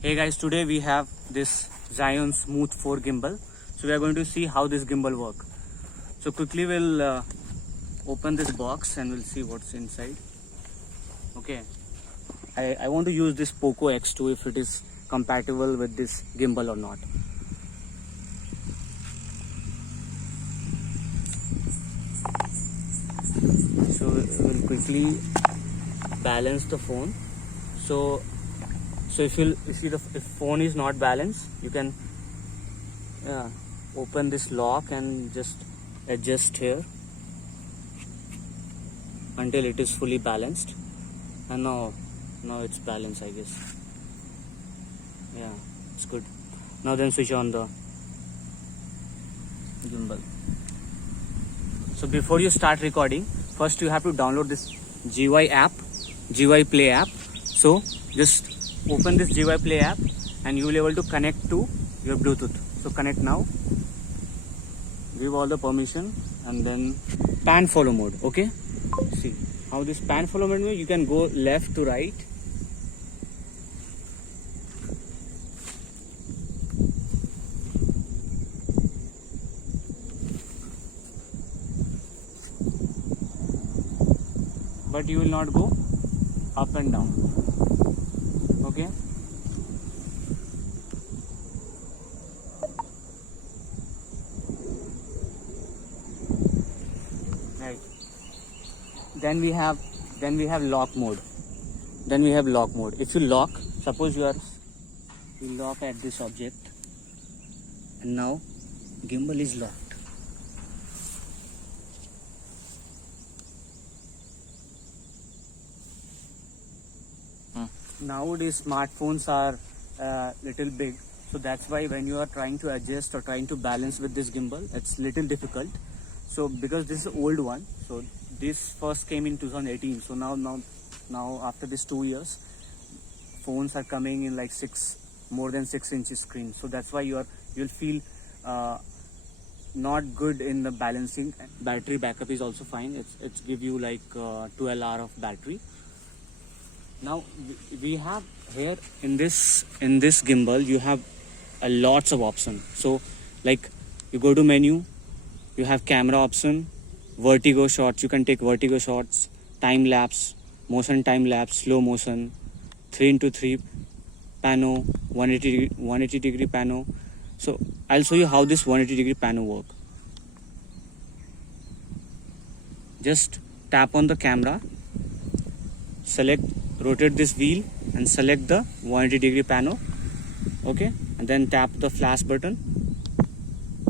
Hey guys, today we have this Zion Smooth 4 gimbal. So we are going to see how this gimbal work. So quickly we'll open this box and we'll see what's inside. Okay, I want to use this Poco X2 if it is compatible with this gimbal or not. So we'll quickly balance the phone. So if if phone is not balanced, you can open this lock and just adjust here until it is fully balanced. And now it's balanced, I guess. Yeah, it's good. Now then switch on the gimbal. So before you start recording, first you have to download this GY app, GY Play app. So just open this GY Play app and you will be able to connect to your Bluetooth. So connect now, give all the permission, and then pan follow mode. Okay, see how this pan follow mode, you can go left to right. But you will not go up and down. Okay, right. Then we have lock mode. If you lock, suppose you lock at this object, and now gimbal is locked. Nowadays smartphones are little big, so that's why when you are trying to adjust or trying to balance with this gimbal, it's little difficult. So because this is an old one, so this first came in 2018. So now after this 2 years, phones are coming in like more than 6 inches screen. So that's why you'll feel not good in the balancing. Battery backup is also fine. It's give you like 12 hours of battery. Now we have here in this gimbal, you have lots of options. So like you go to menu, you have camera option, vertigo shots, you can take vertigo shots, time lapse, motion time lapse, slow motion, 3x3 pano, 180 degree pano. So I'll show you how this 180 degree pano work. Just tap on the camera, rotate this wheel and select the 180 degree pano. Okay, and then tap the flash button.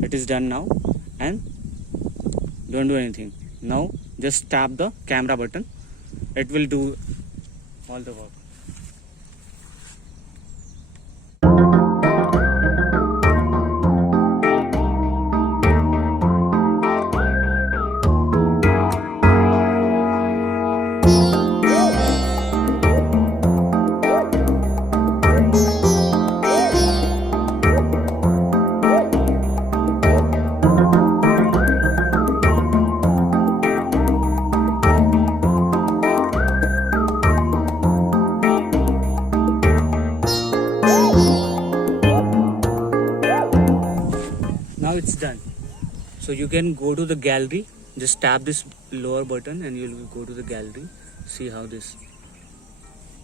It is done now, and don't do anything. Now just tap the camera button. It will do all the work. Now it's done. So you can go to the gallery, just tap this lower button and you'll go to the gallery. See how this,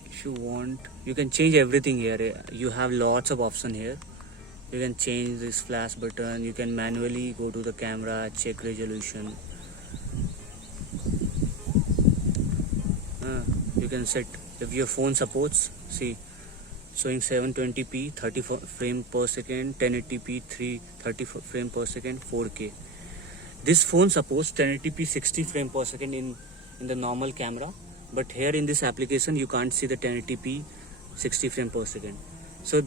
if you want, you can change everything here. You have lots of options here. You can change this flash button, you can manually go to the camera, check resolution. You can set if your phone supports, see, showing 720p 30 frame per second, 1080p 30 frame per second, 4K. This phone supports 1080p 60 frame per second in the normal camera, but here in this application you can't see the 1080p 60 frame per second. So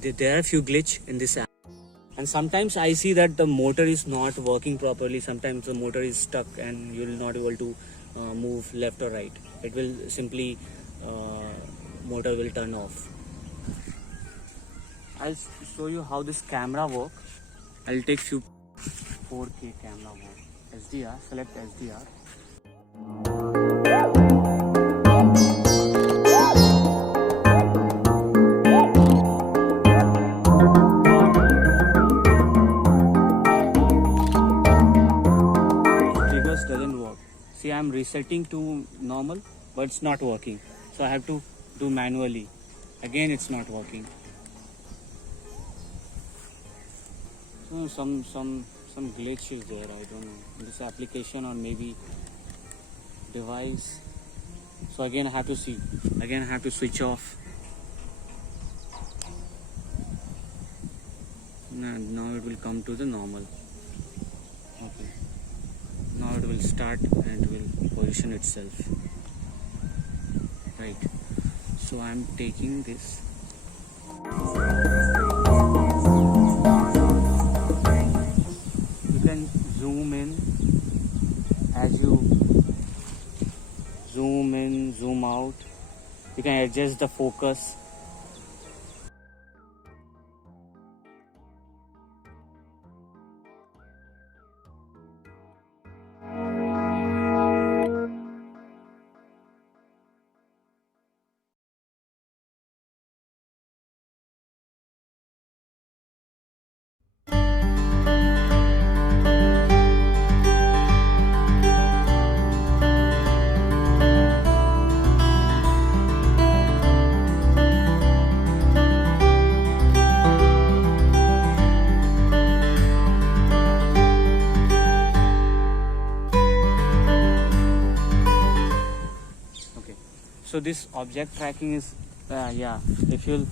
there are a few glitch in this app, and sometimes I see that the motor is not working properly. Sometimes the motor is stuck and you will not be able to move left or right. It will simply motor will turn off. I'll show you how this camera work. I'll take few 4K camera mode. SDR, select SDR. I'm resetting to normal, but it's not working. So I have to do manually. Again, it's not working. So some glitch is there. I don't know, this application or maybe device. So again I have to see. Again I have to switch off. Now it will come to the normal. Okay. Now it will start and it will position itself. Right. So I'm taking this. You can zoom in as you zoom in, zoom out. You can adjust the focus. So this object tracking is if you'll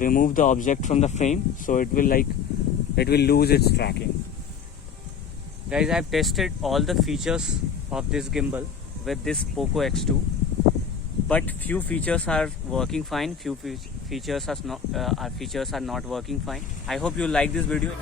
remove the object from the frame, so it will lose its tracking. Guys, I've tested all the features of this gimbal with this Poco X2, but few features are working fine, few features are not working fine. I hope you like this video.